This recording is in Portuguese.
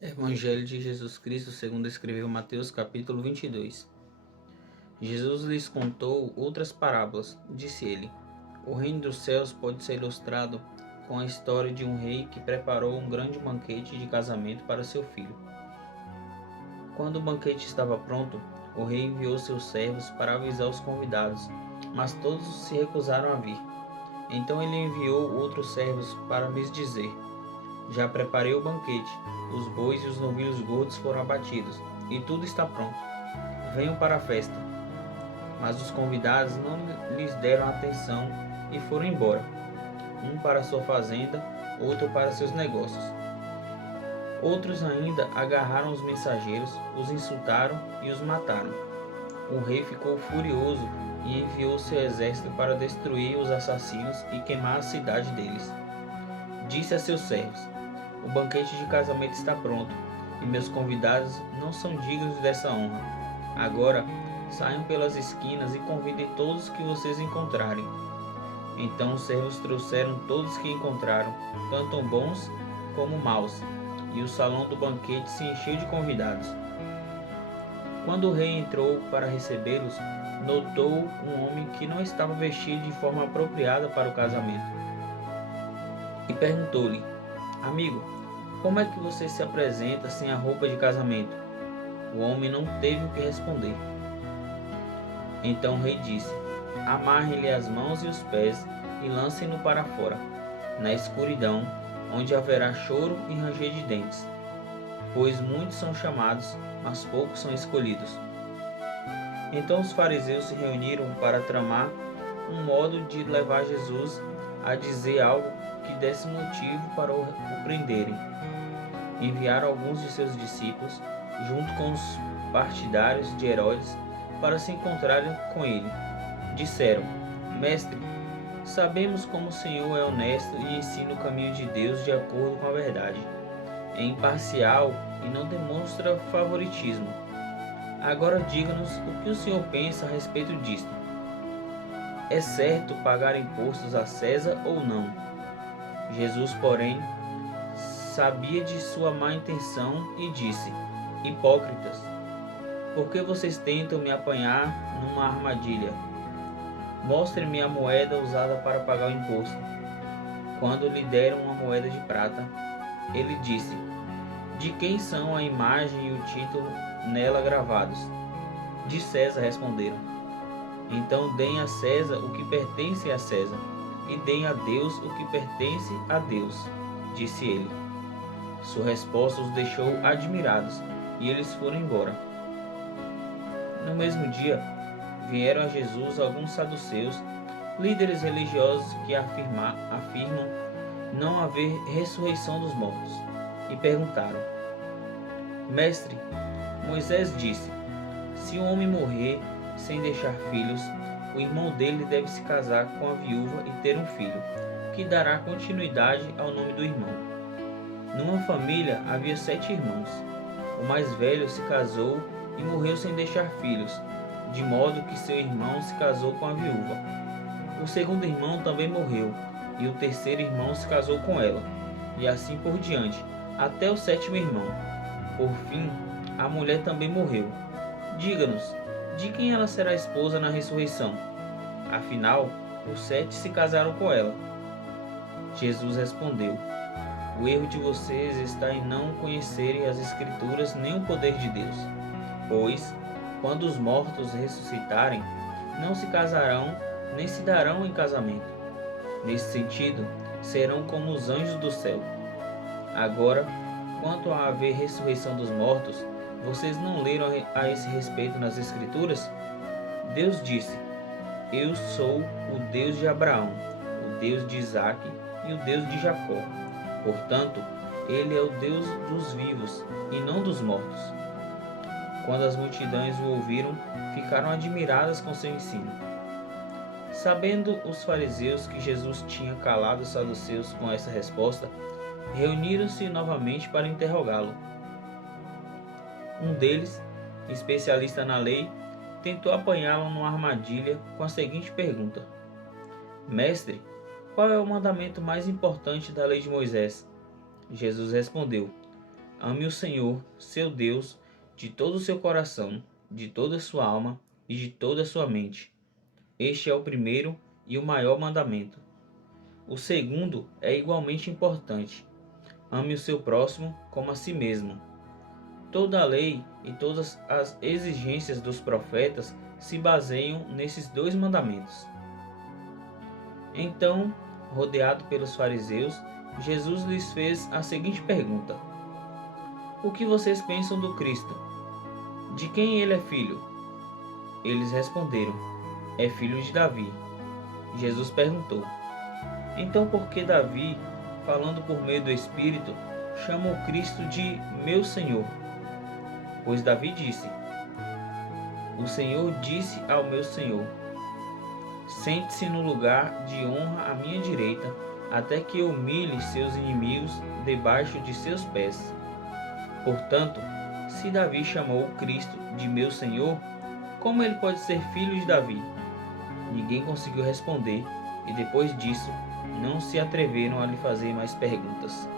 Evangelho de Jesus Cristo, segundo escreveu Mateus, capítulo 22. Jesus lhes contou outras parábolas. Disse ele: O reino dos céus pode ser ilustrado com a história de um rei que preparou um grande banquete de casamento para seu filho. Quando o banquete estava pronto, o rei enviou seus servos para avisar os convidados, mas todos se recusaram a vir. Então ele enviou outros servos para lhes dizer: Já preparei o banquete, os bois e os novilhos gordos foram abatidos, e tudo está pronto. Venham para a festa. Mas os convidados não lhes deram atenção e foram embora, um para sua fazenda, outro para seus negócios. Outros ainda agarraram os mensageiros, os insultaram e os mataram. O rei ficou furioso e enviou seu exército para destruir os assassinos e queimar a cidade deles. Disse a seus servos: O banquete de casamento está pronto, e meus convidados não são dignos dessa honra. Agora, saiam pelas esquinas e convidem todos que vocês encontrarem. Então os servos trouxeram todos que encontraram, tanto bons como maus, e o salão do banquete se encheu de convidados. Quando o rei entrou para recebê-los, notou um homem que não estava vestido de forma apropriada para o casamento. E perguntou-lhe: Amigo, como é que você se apresenta sem a roupa de casamento? O homem não teve o que responder. Então o rei disse: Amarrem-lhe as mãos e os pés e lancem-no para fora, na escuridão, onde haverá choro e ranger de dentes. Pois muitos são chamados, mas poucos são escolhidos. Então os fariseus se reuniram para tramar um modo de levar Jesus a dizer algo que desse motivo para o prenderem. Enviaram alguns de seus discípulos, junto com os partidários de Herodes, para se encontrarem com ele. Disseram: Mestre, sabemos como o Senhor é honesto e ensina o caminho de Deus de acordo com a verdade. É imparcial e não demonstra favoritismo. Agora diga-nos o que o Senhor pensa a respeito disto. É certo pagar impostos a César ou não? Jesus, porém, sabia de sua má intenção e disse: Hipócritas, por que vocês tentam me apanhar numa armadilha? Mostrem-me a moeda usada para pagar o imposto. Quando lhe deram uma moeda de prata, ele disse: De quem são a imagem e o título nela gravados? De César, responderam. Então deem a César o que pertence a César, e deem a Deus o que pertence a Deus, disse ele. Sua resposta os deixou admirados, e eles foram embora. No mesmo dia, vieram a Jesus alguns saduceus, líderes religiosos que afirmam não haver ressurreição dos mortos, e perguntaram: Mestre, Moisés disse: Se um homem morrer sem deixar filhos, o irmão dele deve se casar com a viúva e ter um filho, que dará continuidade ao nome do irmão. Numa família havia 7 irmãos. O mais velho se casou e morreu sem deixar filhos, de modo que seu irmão se casou com a viúva. O segundo irmão também morreu, e o terceiro irmão se casou com ela, e assim por diante, até o 7º irmão. Por fim, a mulher também morreu. Diga-nos, de quem ela será esposa na ressurreição? Afinal, os 7 se casaram com ela. Jesus respondeu: O erro de vocês está em não conhecerem as Escrituras nem o poder de Deus. Pois, quando os mortos ressuscitarem, não se casarão nem se darão em casamento. Nesse sentido, serão como os anjos do céu. Agora, quanto a haver ressurreição dos mortos, vocês não leram a esse respeito nas Escrituras? Deus disse: Eu sou o Deus de Abraão, o Deus de Isaque e o Deus de Jacó. Portanto, ele é o Deus dos vivos e não dos mortos. Quando as multidões o ouviram, ficaram admiradas com seu ensino. Sabendo os fariseus que Jesus tinha calado os saduceus com essa resposta, reuniram-se novamente para interrogá-lo. Um deles, especialista na lei, tentou apanhá-lo numa armadilha com a seguinte pergunta: Mestre, qual é o mandamento mais importante da lei de Moisés? Jesus respondeu: Ame o Senhor, seu Deus, de todo o seu coração, de toda a sua alma e de toda a sua mente. Este é o primeiro e o maior mandamento. O segundo é igualmente importante. Ame o seu próximo como a si mesmo. Toda a lei e todas as exigências dos profetas se baseiam nesses dois mandamentos. Então, rodeado pelos fariseus, Jesus lhes fez a seguinte pergunta: O que vocês pensam do Cristo? De quem ele é filho? Eles responderam: É filho de Davi. Jesus perguntou: Então por que Davi, falando por meio do Espírito, chama o Cristo de meu Senhor? Pois Davi disse: O Senhor disse ao meu Senhor: Sente-se no lugar de honra à minha direita, até que eu humilhe seus inimigos debaixo de seus pés. Portanto, se Davi chamou o Cristo de meu Senhor, como ele pode ser filho de Davi? Ninguém conseguiu responder, e depois disso, não se atreveram a lhe fazer mais perguntas.